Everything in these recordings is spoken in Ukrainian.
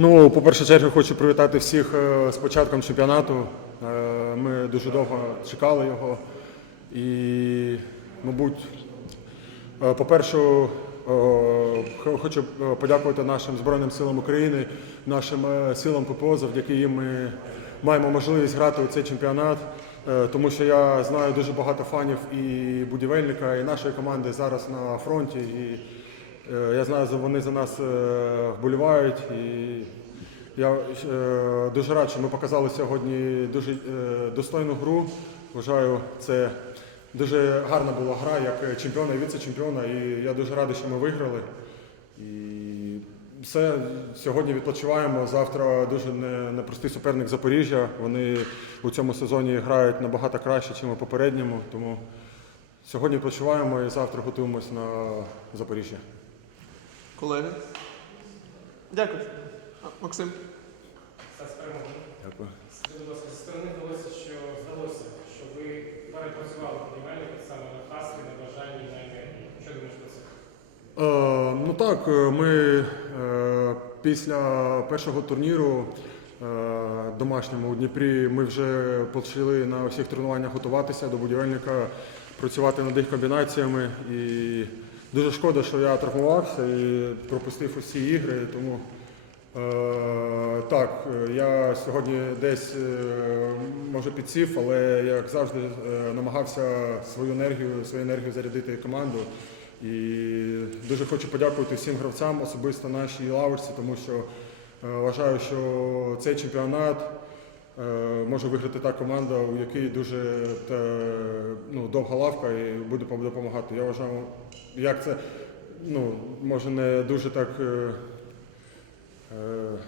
Ну, по першу чергу, хочу привітати всіх е, з початком чемпіонату. Е, Ми дуже довго чекали його. І, мабуть, е, по-перше, хочу подякувати нашим Збройним силам України, нашим силам ППО, завдяки їм ми маємо можливість грати у цей чемпіонат. Тому що я знаю дуже багато фанів і будівельника, і нашої команди зараз на фронті. І Я знаю, за- вони за нас е, вболівають. І я е, дуже рад, що ми показали сьогодні дуже е, достойну гру. Вважаю, це дуже гарна була гра як чемпіона і віце-чемпіона. І я дуже радий, що ми виграли. І все, сьогодні відпочиваємо. Завтра дуже непростий суперник Запоріжжя. Вони у цьому сезоні грають набагато краще, ніж у попередньому. Тому сьогодні відпочиваємо і завтра готуємось на Запоріжжя. Колеги. Дякую. А, Максим. Дякую. Скажіть, будь ласка, зі сторони здалося, що здалося, що ви перепрацювали будівельника саме на хаслі, на бажанні, на енергії. Що думаєш про це? Е, ну так, е, ми е, після першого турніру е, домашньому у Дніпрі ми вже почали на усіх тренуваннях готуватися до будівельника, працювати над їх комбінаціями. І дуже шкода, що я травмувався і пропустив усі ігри. Тому е, так, е, я сьогодні десь е, може підсів, але як завжди е, намагався свою енергію, свою енергію зарядити команду. І дуже хочу подякувати всім гравцям, особисто нашій лаверсі, тому що е, вважаю, що цей чемпіонат може виграти та команда, у якій дуже та, ну, довга лавка і буде допомагати. Я вважаю, як це ну, може не дуже так. Е, е,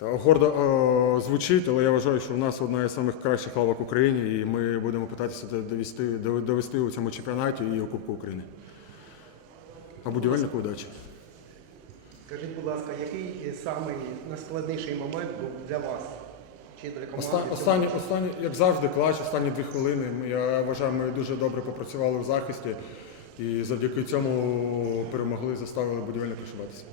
гордо е, звучить, але я вважаю, що в нас одна із самих кращих лавок в Україні, і ми будемо питатися довести, довести у цьому чемпіонаті і у Кубку України. А будівельнику удачі. Скажіть, будь ласка, який е, самий найскладніший момент був для вас? Чи для команди? Оста- Останні, останні, як завжди, клач, останні дві хвилини. Ми- Я вважаю, ми дуже добре попрацювали в захисті і завдяки цьому перемогли, заставили будівельник вишиватися.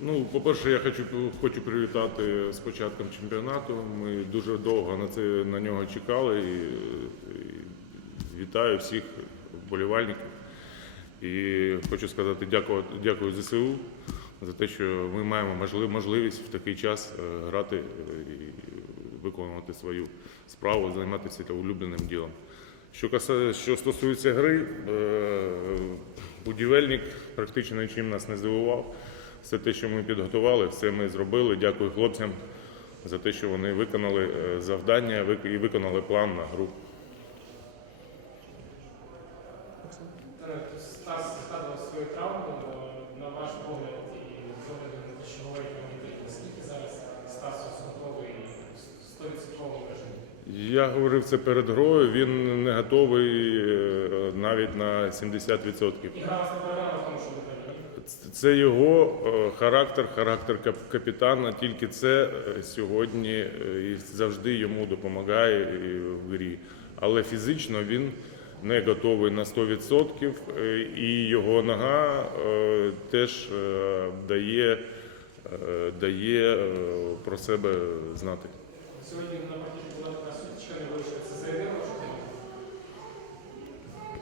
Ну, по-перше, я хочу, хочу привітати з початком чемпіонату. Ми дуже довго на це на нього чекали і, і вітаю всіх вболівальників. І хочу сказати дякую, дякую ЗСУ за те, що ми маємо можли- можливість в такий час е, грати е, і виконувати свою справу, займатися та улюбленим ділом. Що, що стосується гри, е, будівельник практично нічим нас не здивував. Все те, що ми підготували, все ми зробили. Дякую хлопцям за те, що вони виконали завдання і виконали план на гру. Е, Стас згадував свою травму. е, На ваш погляд і з огляду на те, що говорить командир, наскільки зараз Стас готовий 100% вражений? Я говорив це перед грою. Він не готовий е, навіть на 70%. І гра вас не переграла в тому, що ви переграли. Це його е, характер, характер капітана. Тільки це е, сьогодні і завжди йому допомагає в грі. Але фізично він не готовий на 100%, е, і його нога теж дає, дає про себе знати. Сьогодні на партії була така сутичка, не вийшла. Це заявило, що ти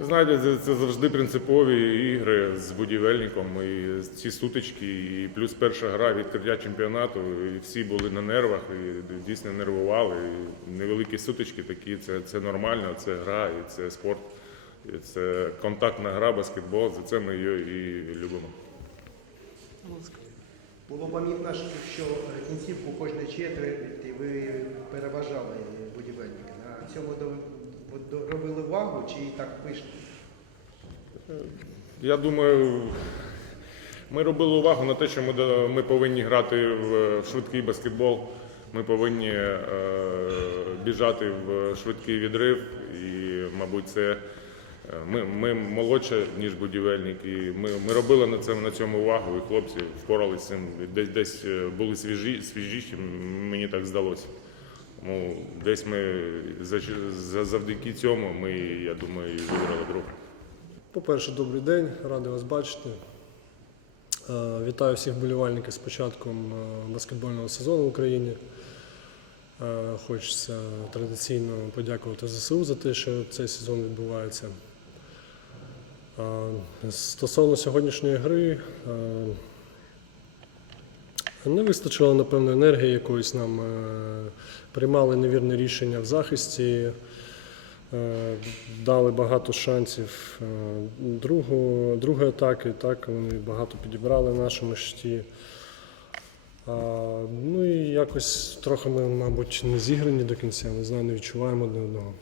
Знаєте, це, це завжди принципові ігри з будівельником і ці сутички, і плюс перша гра відкриття чемпіонату. І всі були на нервах і дійсно нервували. І невеликі сутички такі, це, це нормально, це гра, і це спорт, і це контактна гра, баскетбол. За це ми її і любимо. Було помітно, що кінцівку кожної четверті ви переважали будівельника. На цьому робили увагу чи так вийшло? Я думаю, ми робили увагу на те, що ми, ми повинні грати в швидкий баскетбол. Ми повинні е, біжати в швидкий відрив. І, мабуть, це е, ми, ми молодше, ніж будівельник. І ми, ми робили на цьому, на цьому увагу, і хлопці впоралися цим. Десь десь е, були свіжі, свіжіші, мені так здалося. Тому десь ми за, за- завдяки цьому ми, я думаю, і виграли другу. По-перше, добрий день, радий вас бачити. Е, Вітаю всіх вболівальників з початком е, баскетбольного сезону в Україні. Е, Хочеться традиційно подякувати ЗСУ за те, що цей сезон відбувається. Стосовно сьогоднішньої гри, не вистачило, напевно, енергії якоїсь нам. е, Приймали невірне рішення в захисті, е, дали багато шансів е, другу, другої атаки. Так, вони багато підібрали в нашому щиті. Ну і якось трохи ми, мабуть, не зіграні до кінця, не знаю, не відчуваємо одне одного.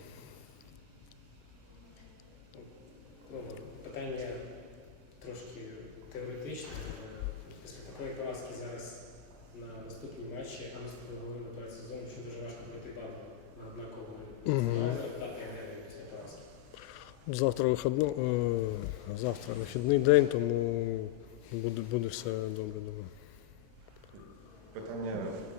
Ну, питання трошки теоретичне. Е, Після такої поразки зараз на наступні матчі, а наступного говоримо перед сезоном, що дуже важко пройти базу на однакову. Мгм. результат тренерів після поразки. Завтра вихідно, е, завтра вихідний день, тому буде, буде все добре, думаю. Питання,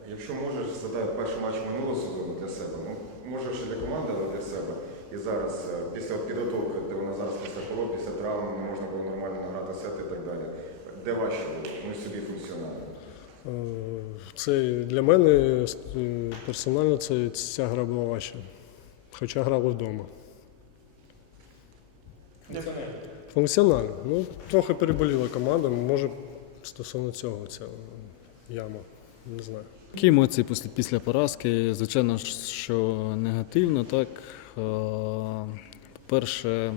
якщо можеш, задай перший матч минулого сезону для себе. Ну, може ще для команди, але для себе. І зараз, е, після підготовки, де вона зараз після хвороб, після травм, не можна було нормально награти сети і так далі. Де важче? Ну собі функціонально. Е, Це для мене персонально це, ця гра була важча. Хоча грали вдома. Функціонально. Ну, трохи переболіла команда, може стосовно цього ця яма. Не знаю. Які емоції після, після поразки? Звичайно, що негативно, так. По-перше,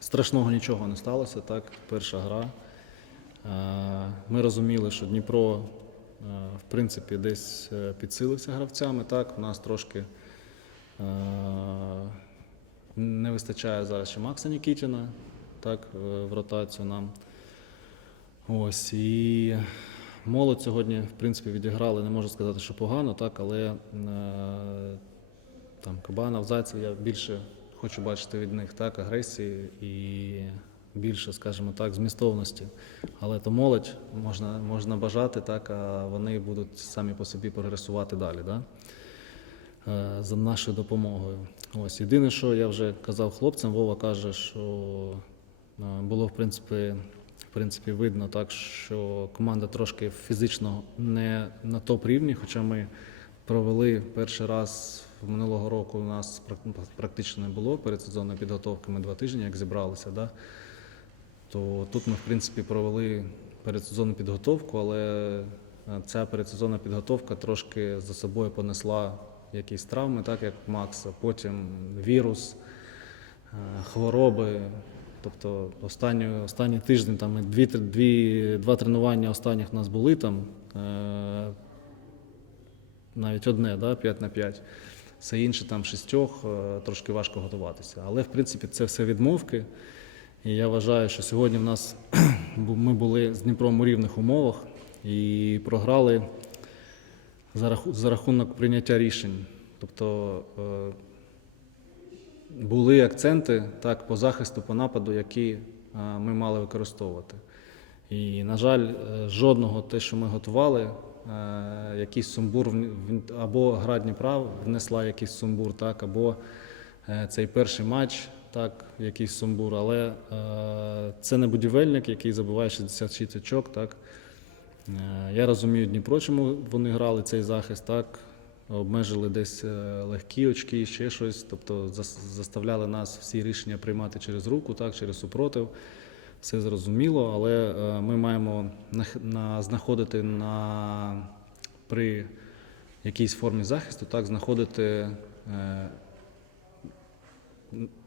страшного нічого не сталося, так. Перша гра. Ми розуміли, що Дніпро, в принципі, десь е, підсилився гравцями. Так. У нас трошки не вистачає зараз ще Макса Нікітіна так, в ротацію нам. Ось і молодь сьогодні, в принципі, відіграли, не можу сказати, що погано, так, але е, там Кабанов, Зайцев я більше хочу бачити від них так, агресії і більше, скажімо так, змістовності. Але то молодь можна, можна бажати, так, а вони будуть самі по собі прогресувати далі. Да? Е, За нашою допомогою. Ось єдине, що я вже казав хлопцям, Вова каже, що е, було в принципі в принципі, видно так, що команда трошки фізично не на топ рівні, хоча ми провели перший раз минулого року у нас прак- практично не було передсезонної підготовки, ми два тижні як зібралися. Да? То тут ми, в принципі, провели передсезонну підготовку, але е, ця передсезонна підготовка трошки за собою понесла якісь травми, так як Макса, потім вірус, е, хвороби. Тобто останній, останній тиждень там дві, дві, два тренування останніх у нас були там, е, навіть одне, да, 5 на 5. Все інше там шістьох, е, трошки важко готуватися. Але в принципі це все відмовки. І я вважаю, що сьогодні в нас ми були з Дніпром у рівних умовах і програли за, раху- за рахунок прийняття рішень. Тобто е, були акценти так, по захисту, по нападу, які е, ми мали використовувати. І, на жаль, е, жодного те, що ми готували, якийсь сумбур або гра Дніпра внесла якийсь сумбур, так, або цей перший матч, так, якийсь сумбур. Але це не будівельник, який забиває 66 очок. Так. Е, Я розумію Дніпро, чому вони грали цей захист, так. Обмежили десь е, легкі очки, ще щось, тобто заставляли нас всі рішення приймати через руку, так, через супротив. Все зрозуміло, але е, ми маємо нах- на, знаходити на, при якійсь формі захисту, так, знаходити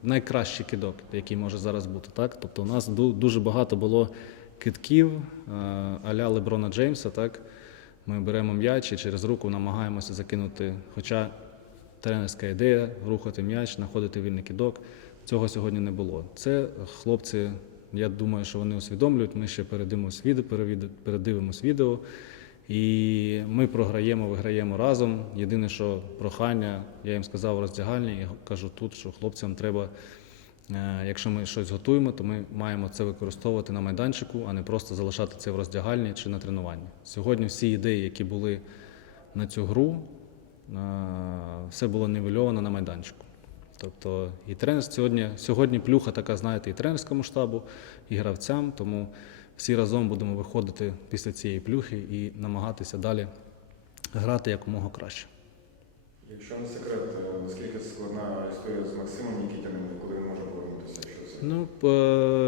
найкращий кидок, який може зараз бути. Так? Тобто у нас дуже багато було китків е, а-ля Леброна Джеймса. Так? Ми беремо м'яч і через руку намагаємося закинути. Хоча тренерська ідея рухати м'яч, знаходити вільний кидок. Цього сьогодні не було. Це хлопці, я думаю, що вони усвідомлюють. Ми ще передивимось відео, передивимось відео. І ми програємо, виграємо разом. Єдине, що прохання, я їм сказав роздягальні, і кажу тут, що хлопцям треба, якщо ми щось готуємо, то ми маємо це використовувати на майданчику, а не просто залишати це в роздягальні чи на тренуванні. Сьогодні всі ідеї, які були на цю гру, е, все було нівельовано на майданчику. Тобто і тренер сьогодні, сьогодні плюха така, знаєте, і тренерському штабу, і гравцям. Тому всі разом будемо виходити після цієї плюхи і намагатися далі грати якомога краще. Якщо не секрет, е, наскільки складна історія з Максимом Нікітіним, коли він може? Ну,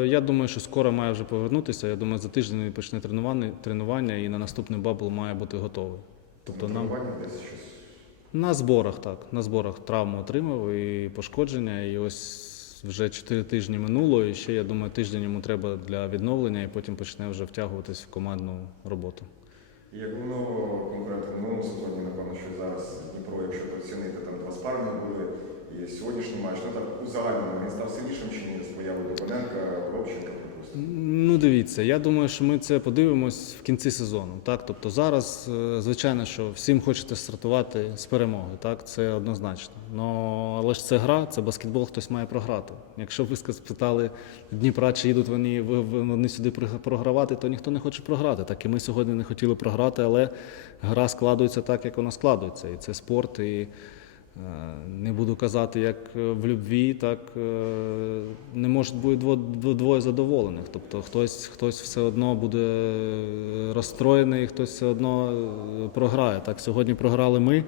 я думаю, що скоро має вже повернутися. Я думаю, за тиждень він почне тренування, тренування і на наступний бабл має бути готовий. Тобто нам на зборах так, на зборах травму отримав і пошкодження. І ось вже 4 тижні минуло, і ще я думаю, тиждень йому треба для відновлення, і потім почне вже втягуватись в командну роботу. Як минулого конкурента в минулому сезоні, напевно, що зараз Дніпро, якщо прицінити, там два спарні були, сьогоднішній матч, ну так у загальному він став сильнішим чи ні з появою Липаненка, Коробченка. Ну, дивіться, я думаю, що ми це подивимось в кінці сезону. Так? Тобто зараз, е, звичайно, що всім хочеться стартувати з перемоги, так? це однозначно. Но, але ж це гра, це баскетбол, хтось має програти. Якщо ви спитали Дніпра, чи їдуть вони, вони сюди програвати, то ніхто не хоче програти. Так і ми сьогодні не хотіли програти, але гра складується так, як вона складується. І це спорт. І Не буду казати, як е, в любві, так е, не може бути дво- дво- двоє задоволених. Тобто хтось, хтось все одно буде розстроєний, хтось все одно е, програє. Так, сьогодні програли ми,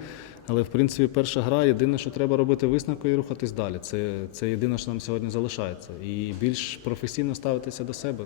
але в принципі перша гра. Єдине, що треба робити висновку і рухатись далі. Це, це єдине, що нам сьогодні залишається. І більш професійно ставитися до себе.